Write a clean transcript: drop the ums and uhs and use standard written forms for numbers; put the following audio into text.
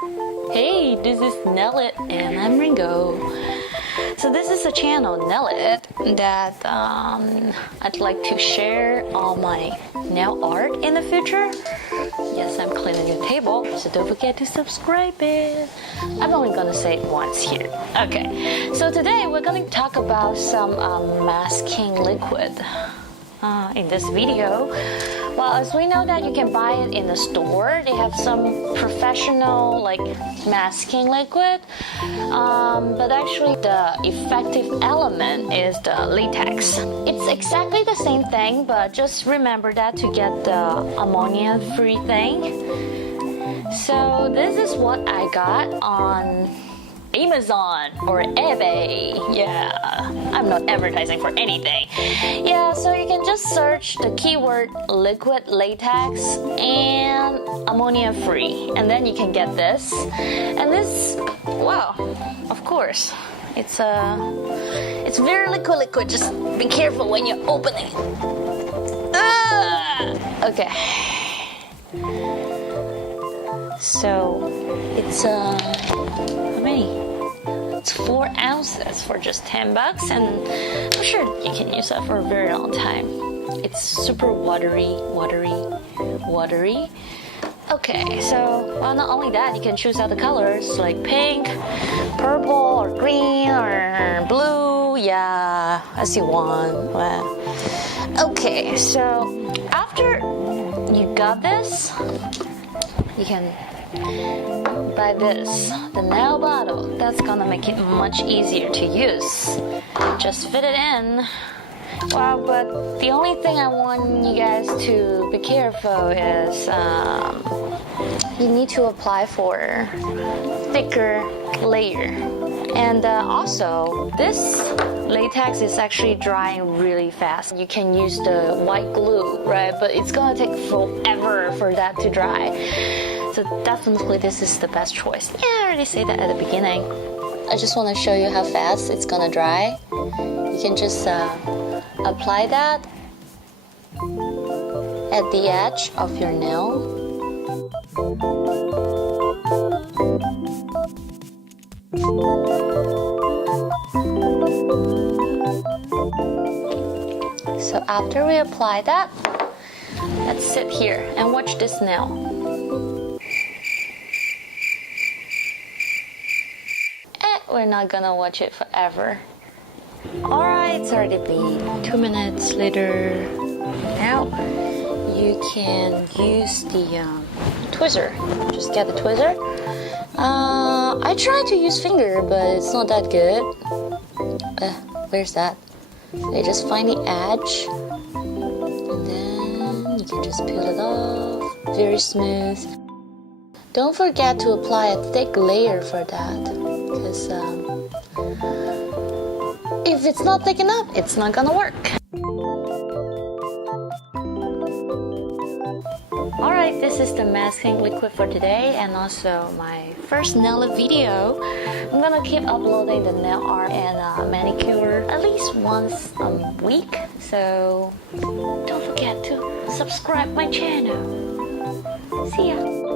Hey, this is Nail It and I'm Ringo. So this is a channel, Nail It, that I'd like to share all my nail art in the future. Yes, I'm cleaning the table, so don't forget to subscribe it. I'm only gonna say it once here. Okay, so today we're gonna talk about some masking liquid in this video. Well, as we know that you can buy it in the store, they have some professional like masking liquid, but actually the effective element is the latex. It's exactly the same thing, but just remember that to get the ammonia-free thing. So this is what I got on Amazon or eBay. Yeah, I'm not advertising for anything. Yeah, so you can just search the keyword liquid latex and ammonia free, and then you can get this. And this, wow, of course, it's very liquid. Just be careful when you open it. Okay. So it's how many? It's 4 ounces for just $10, and I'm sure you can use that for a very long time. It's super watery. Okay, so well, not only that, you can choose other colors like pink, purple, or green, or blue. Yeah, as you want. Well, okay, so after you got this, you can buy this, the nail bottle. That's gonna make it much easier to use. Just fit it in. Well, but the only thing I want you guys to be careful is you need to apply for thicker layer. And also, this latex is actually drying really fast. You can use the white glue, right? But it's gonna take forever for that to dry. So definitely this is the best choice. Yeah, I already said that at the beginning. I just want to show you how fast it's gonna dry. You can just apply that at the edge of your nail. So after we apply that, let's sit here and watch this nail. We're not gonna watch it forever. Alright, it's already been 2 minutes later. Now you can use the tweezer. Just get the tweezer. I tried to use finger, but it's not that good. Where's that? Okay, just find the edge, and then you can just peel it off. Very smooth. Don't forget to apply a thick layer for that, because if it's not thick enough, it's not gonna work. Alright, this is the masking liquid for today, and also my first nail video. I'm gonna keep uploading the nail art and manicure at least once a week, so don't forget to subscribe my channel. See ya!